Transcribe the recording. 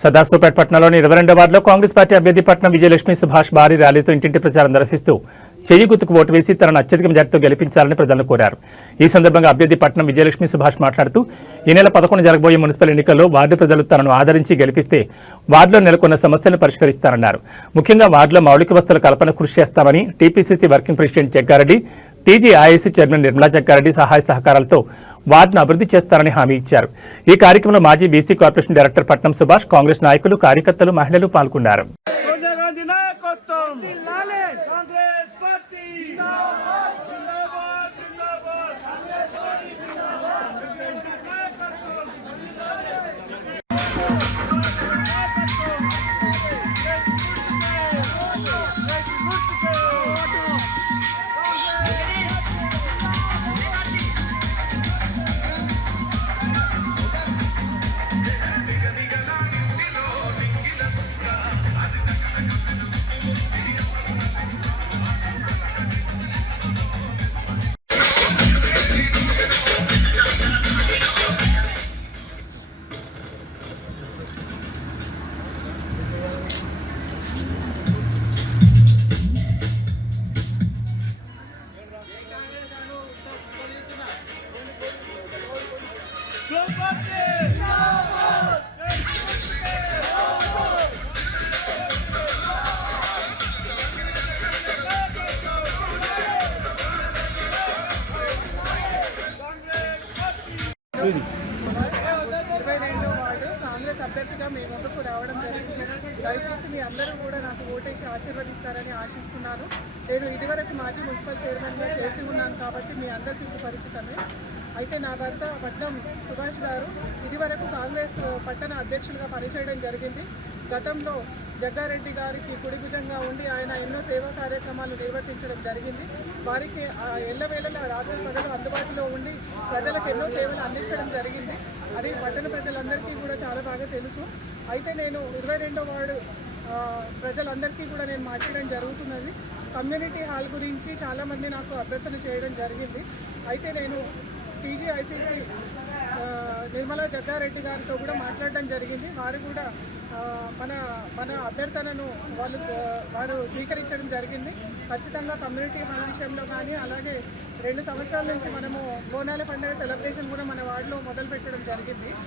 సదాశివపేట పట్టణంలోని 22వ వార్డులో కాంగ్రెస్ పార్టీ అభ్యర్థి పట్నం విజయలక్ష్మి సుభాష్ భారీ ర్యాలీతో ఇంటింటి ప్రచారం నిర్వహిస్తూ చెయ్యి గుర్తుకు ఓటు వేసి తనను అత్యధిక మెజార్టీతో గెలిపించాలని ప్రజలను కోరారు. ఈ సందర్భంగా అభ్యర్థి పట్నం విజయలక్ష్మి సుభాష్ మాట్లాడుతూ ఈ నెల 11 జరగబోయే మున్సిపల్ ఎన్నికల్లో వార్డు ప్రజలు తనను ఆదరించి గెలిపిస్తే వార్డులో నెలకొన్న సమస్యలను పరిష్కరిస్తారన్నారు. ముఖ్యంగా వార్డులో మౌలిక వసతుల కల్పన కృషి చేస్తామని TPCC working president Jagga Reddy, TGIIC chairman Nirmala Jagga Reddy సహాయ సహకారాలతో వార్డును అభివృద్ధి చేస్తారని హామీ ఇచ్చారు. ఈ కార్యక్రమంలో మాజీ బీసీ కార్పొరేషన్ డైరెక్టర్ పట్నం సుభాష్, కాంగ్రెస్ నాయకులు, కార్యకర్తలు, మహిళలు పాల్గొన్నారు. కాంగ్రెస్ అభ్యర్థిగా మీ ముందుకు రావడం జరిగింది. దయచేసి మీ అందరూ కూడా నాకు ఓటేసి ఆశీర్వదిస్తారని ఆశిస్తున్నాను. నేను ఇదివరకు మాజీ మున్సిపల్ చైర్మన్గా చేసి ఉన్నాను కాబట్టి మీ అందరికీ సుపరిచితమే. అయితే నా భర్త పట్నం సుభాష్ గారు ఇదివరకు కాంగ్రెస్ పట్టణ అధ్యక్షులుగా పనిచేయడం జరిగింది. గతంలో జగ్గారెడ్డి గారికి కుడిభుజంగా ఉండి ఆయన ఎన్నో సేవా కార్యక్రమాలు నిర్వర్తించడం జరిగింది. వారికి ఎల్లవేళలా రాత్రి పగలు అందుబాటులో ఉండి ప్రజలకు ఎన్నో సేవలు అందించడం జరిగింది. అది పట్టణ ప్రజలందరికీ కూడా చాలా బాగా తెలుసు. అయితే నేను 22వ వార్డు ప్రజలందరికీ కూడా నేను మాట్లాడడం జరుగుతున్నది. కమ్యూనిటీ హాల్ గురించి చాలామంది నాకు అభ్యర్థన చేయడం జరిగింది. అయితే నేను టీజీఐసీసీ నిర్మలా జగ్గారెడ్డి గారితో కూడా మాట్లాడడం జరిగింది. వారు కూడా మన అభ్యర్థనను వారు స్వీకరించడం జరిగింది. ఖచ్చితంగా కమ్యూనిటీ హాల్ విషయంలో కానీ, అలాగే 2 సంవత్సరాల నుంచి మనము బోనాల పండుగ సెలబ్రేషన్ కూడా మన వార్డులో మొదలు పెట్టడం జరిగింది.